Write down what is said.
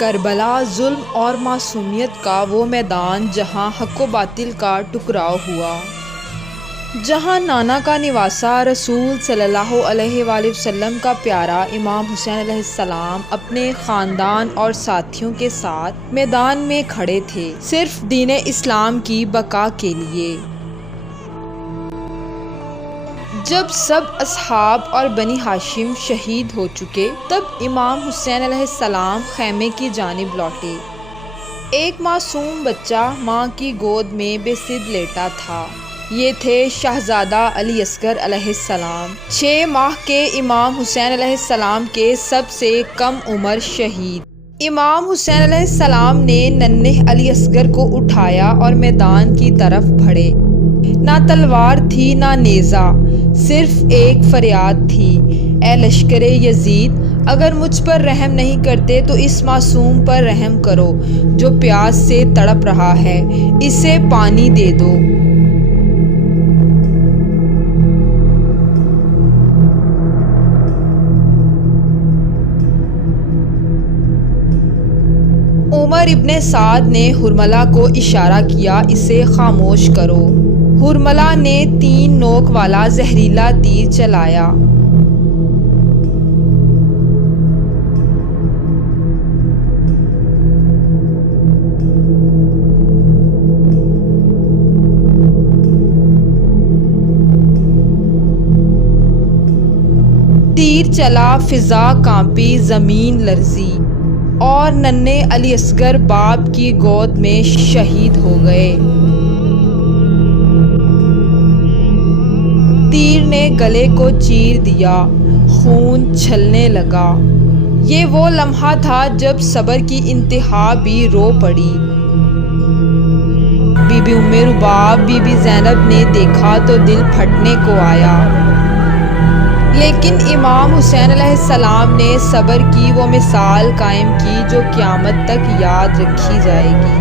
کربلا ظلم اور معصومیت کا وہ میدان جہاں حق و باطل کا ٹکراؤ ہوا، جہاں نانا کا نواسہ رسول صلی اللہ علیہ وآلہ وسلم کا پیارا امام حسین علیہ السلام اپنے خاندان اور ساتھیوں کے ساتھ میدان میں کھڑے تھے، صرف دین اسلام کی بقا کے لیے۔ جب سب اصحاب اور بنی ہاشم شہید ہو چکے، تب امام حسین علیہ السلام خیمے کی جانب لوٹے۔ ایک معصوم بچہ ماں کی گود میں بے سدھ لیٹا تھا۔ یہ تھے شہزادہ علی اصغر علیہ السلام، 6 ماہ کے امام حسین علیہ السلام کے سب سے کم عمر شہید۔ امام حسین علیہ السلام نے ننھے علی اصغر کو اٹھایا اور میدان کی طرف بڑھے۔ نہ تلوار تھی نہ نیزہ، صرف ایک فریاد تھی، اے لشکر یزید، اگر مجھ پر رحم نہیں کرتے تو اس معصوم پر رحم کرو جو پیاس سے تڑپ رہا ہے، اسے پانی دے دو۔ عمر ابن سعد نے حرملہ کو اشارہ کیا، اسے خاموش کرو۔ حرملہ نے 3 نوک والا زہریلا تیر چلایا۔ تیر چلا، فضا کانپی، زمین لرزی، اور ننھے علی اصغر باپ کی گود میں شہید ہو گئے۔ تیر نے گلے کو چیر دیا، خون چھلنے لگا۔ یہ وہ لمحہ تھا جب صبر کی انتہا بھی رو پڑی۔ بی بی ام رباب، بی بی زینب نے دیکھا تو دل پھٹنے کو آیا، لیکن امام حسین علیہ السلام نے صبر کی وہ مثال قائم کی جو قیامت تک یاد رکھی جائے گی۔